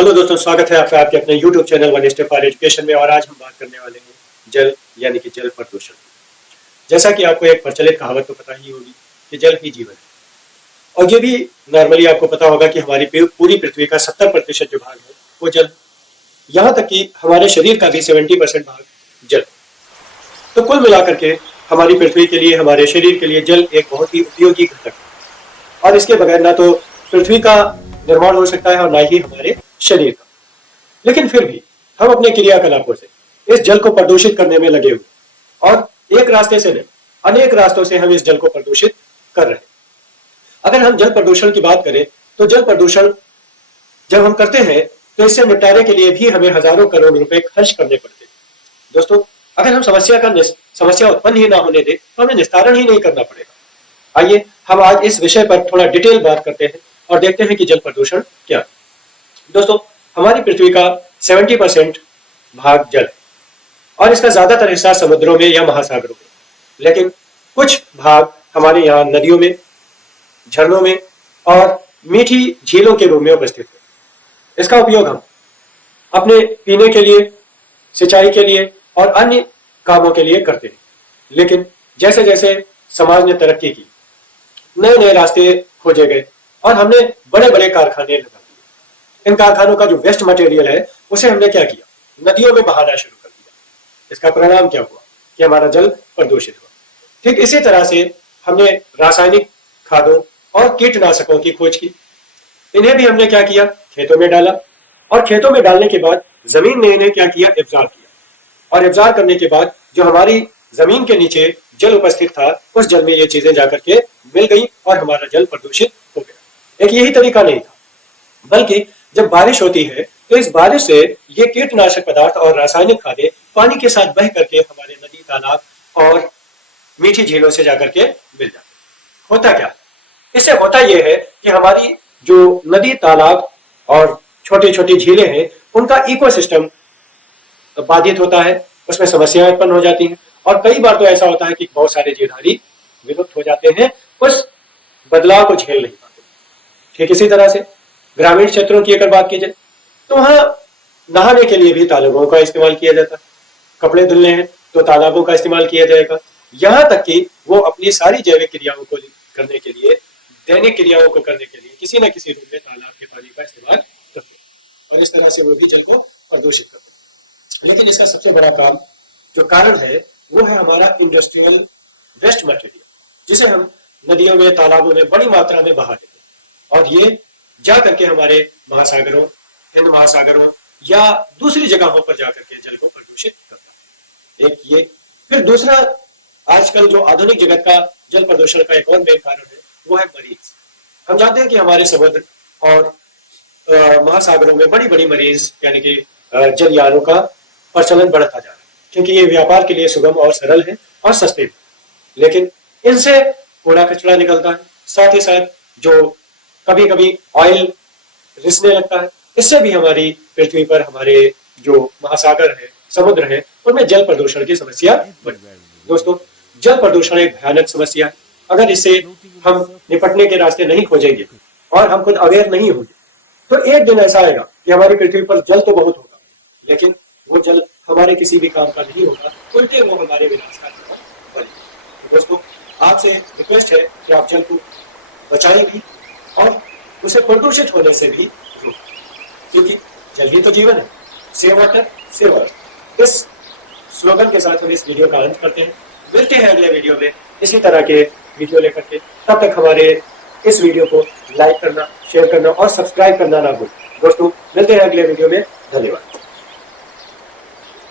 Hello दोस्तों, स्वागत है आपका आपके अपने YouTube channel one step for education में। और आज हम बात करने वाले हैं जल यानी कि जल प्रदूषण। जैसा कि आपको एक प्रचलित कहावत तो पता ही होगी कि जल ही जीवन है, और ये भी नॉर्मली आपको पता होगा कि हमारी पूरी पृथ्वी का 70% जो भाग है वो जल, यहाँ तक कि हमारे शरीर का भी 70% भाग जल। तो कुल मिलाकर के हमारी पृथ्वी के लिए, हमारे शरीर के लिए जल एक बहुत ही उपयोगी घटक है, और इसके बगैर ना तो पृथ्वी का निर्माण हो सकता है और ना ही हमारे शरीर का। लेकिन फिर भी हम अपने क्रियाकलापों से इस जल को प्रदूषित करने में लगे हुए, और एक रास्ते से नहीं अनेक रास्तों से हम इस जल को प्रदूषित कर रहे हैं। अगर हम जल प्रदूषण की बात करें तो जल प्रदूषण जब हम करते हैं तो इससे निपटारे के लिए भी हमें हजारों करोड़ रुपए खर्च करने पड़ते हैं। दोस्तों, अगर हम समस्या उत्पन्न ही ना होने दें तो हमें निस्तारण ही नहीं करना पड़ेगा। आइए हम आज इस विषय पर थोड़ा डिटेल बात करते हैं और देखते हैं कि जल प्रदूषण क्या है। दोस्तों, हमारी पृथ्वी का 70% भाग जल है, और इसका ज्यादातर हिस्सा समुद्रों में या महासागरों में, लेकिन कुछ भाग हमारे यहाँ नदियों में, झरनों में और मीठी झीलों के रूप में उपस्थित है। इसका उपयोग हम अपने पीने के लिए, सिंचाई के लिए और अन्य कामों के लिए करते हैं। लेकिन जैसे जैसे समाज ने तरक्की की, नए नए रास्ते खोजे गए और हमने बड़े बड़े कारखाने लगा दिए। इन कारखानों का जो वेस्ट मटेरियल है उसे हमने क्या किया, नदियों में बहाना शुरू कर दिया। इसका परिणाम क्या हुआ कि हमारा जल प्रदूषित हुआ। ठीक इसी तरह से हमने रासायनिक खादों और कीटनाशकों की खोज की। इन्हें भी हमने क्या किया, खेतों में डाला, और खेतों में डालने के बाद जमीन ने इन्हें क्या किया, एब्जॉर्ब किया। और एब्जॉर्ब करने के बाद जो हमारी जमीन के नीचे जल उपस्थित था उस जल में ये चीजें जाकर के मिल गई और हमारा जल प्रदूषित हो गया। एक यही तरीका नहीं था, बल्कि जब बारिश होती है तो इस बारिश से ये कीटनाशक पदार्थ और रासायनिक खादें पानी के साथ बह करके हमारे नदी, तालाब और मीठी झीलों से जाकर के मिल जाते। होता क्या, इससे होता यह है कि हमारी जो नदी, तालाब और छोटी छोटी झीलें हैं उनका इकोसिस्टम बाधित होता है, उसमें समस्याएं उत्पन्न हो जाती हैं। और कई बार तो ऐसा होता है कि बहुत सारे जीवधारी विलुप्त हो जाते हैं, उस बदलाव को झेल नहीं पाते। ठीक इसी तरह से ग्रामीण क्षेत्रों की अगर बात की जाए तो वहां नहाने के लिए भी तालाबों का इस्तेमाल किया जाता है, कपड़े धुलने हैं तो तालाबों का इस्तेमाल किया जाएगा, यहाँ तक कि वो अपनी सारी जैविक क्रियाओं को करने के लिए, दैनिक क्रियाओं को करने के लिए किसी न किसी रूप में तालाब के पानी का इस्तेमाल करते हैं, और इस तरह से वो भी जल को प्रदूषित करते हैं। लेकिन इसका सबसे बड़ा काम, जो कारण है, वो है हमारा इंडस्ट्रियल वेस्ट मटेरियल, जिसे हम नदियों में, तालाबों में बड़ी मात्रा में बहा देते हैं, और ये जा करके हमारे महासागरों, हिंद महासागरों या दूसरी जगहों पर जाकर के जल को प्रदूषित करता है। एक ये, फिर दूसरा, आजकल जो आधुनिक जगत का जल प्रदूषण का एक और मेन कारण है वो है मरीज। हम जानते हैं कि हमारे समुद्र और महासागरों में बड़ी बड़ी मरीज यानी कि जलयानों का प्रचलन बढ़ता जा रहा है, क्योंकि ये व्यापार के लिए सुगम और सरल है और सस्ते भी। लेकिन इनसे कूड़ा कचरा निकलता है, साथ ही साथ जो कभी कभी ऑयल रिसने लगता है। इससे भी हमारी पृथ्वी पर हमारे जो महासागर है, समुद्र है, उनमें जल प्रदूषण की समस्या बढ़ गई। दोस्तों, जल प्रदूषण एक भयानक समस्या है। अगर इससे हम निपटने के रास्ते नहीं खोजेंगे और हम खुद अवेयर नहीं होंगे तो एक दिन ऐसा आएगा कि हमारी पृथ्वी पर जल तो बहुत होगा, लेकिन वो जल हमारे किसी भी काम का नहीं होगा, उल्टे वो हमारे विनाश का कारण बनेगा। दोस्तों, आपसे रिक्वेस्ट है कि आप जल को बचाएं भी और उसे प्रदूषित होने से भी रोकें, क्योंकि जल ही तो जीवन है। Save water, save earth. इस स्लोगन के साथ हम इस वीडियो का अंत करते हैं। मिलते हैं अगले वीडियो में इसी तरह के वीडियो लेकर के। तब तक हमारे इस वीडियो को लाइक करना, शेयर करना और सब्सक्राइब करना ना भूलें। दोस्तों, मिलते हैं अगले वीडियो में। धन्यवाद।